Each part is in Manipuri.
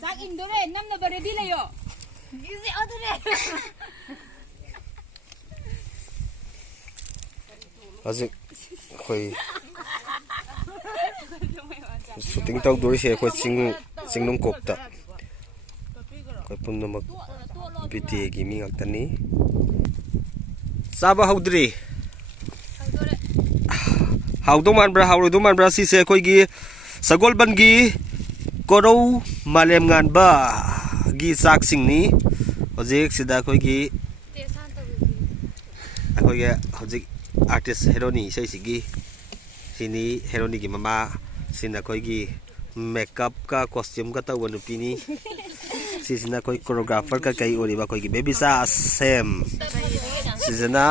ꯆꯥꯛ ꯏꯟꯗꯣꯔꯦ ꯅꯝꯅꯕ ꯔꯦꯗꯤ ꯂꯩꯌꯣ 이제 어디래 아직 거의 슈팅 tꯧꯗꯣꯔꯤꯁꯦ ꯑꯩꯈꯣꯏ ꯆꯤꯡꯅꯨꯡꯀꯣꯛꯇ ꯑꯩꯈꯣꯏ ꯄꯨꯝꯅꯃꯛ ꯕꯤꯗꯤꯑꯦꯒꯤ ꯃꯤ ꯉꯥꯛꯇꯅꯤ ꯆꯥꯕ ꯍꯧꯗ꯭ꯔꯤ ꯍꯥꯎꯗꯧ ꯃꯥꯟꯕ꯭ꯔꯥ ꯍꯥꯎꯔꯣꯏꯗꯧ ꯃꯥꯟꯕ꯭ꯔꯥ ꯁꯤꯁꯦ ꯑꯩꯈꯣꯏꯒꯤ ꯁꯒꯣꯜꯕꯟꯒꯤ ꯀꯣꯔꯧ ꯃꯥꯂꯦꯝ ꯉꯥꯟꯕꯒꯤ ꯆꯥꯛꯁꯤꯡꯅꯤ ꯍꯧꯖꯤꯛ ꯁꯤꯗ ꯑꯩꯈꯣꯏꯒꯤ ꯍꯧꯖꯤꯛ आर्टिस्ट हेरोनी इसी सिनी हेरोनी की ममा सिना कोई की मेकअप का कॉस्ट्यूम का तो वो नुपीनी सिना कोई कोरियोग्राफर का कई और कोई की बेबी सा सेम सिजना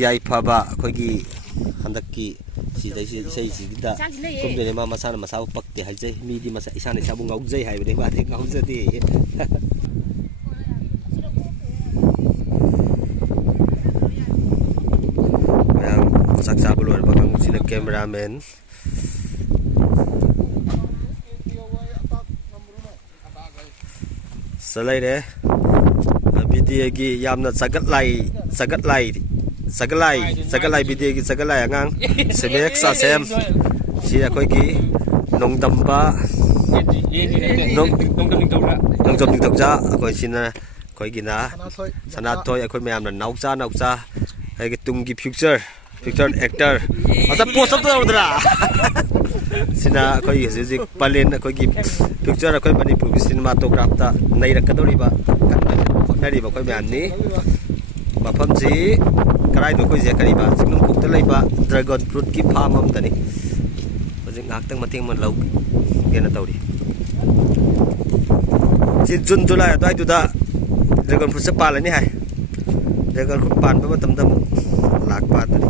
याई फबा कोई की हंदक की सिदा कुम्बेरे मा मसा मसा पकते है जे मीदी मसा ईशान ईशाबु गाउजै है बने बात गाउजदे saksa bulur bakang sini cameraman selai deh video gi yamna sagalai video gi sagalai angang semek sa sem si akoi gi nong damba nong jom ning tokja akoi sina koi gi na sanat toy akoi mayam na naucha ai gi tung gi future actor atau post up tuh udah sina koi hijik palen koi gi picture koi Manipur cinematograph ta nai rakadori ba nai ba koi man ni mafam si karai do koi je kari ba sinung kuk ta lai ba dragon fruit ki farm am ta ni hojik ngak tang mating man lau gena tawri si June July adai tu da dragon fruit se palani hai dragon fruit pan ba matam da lak pa ta ni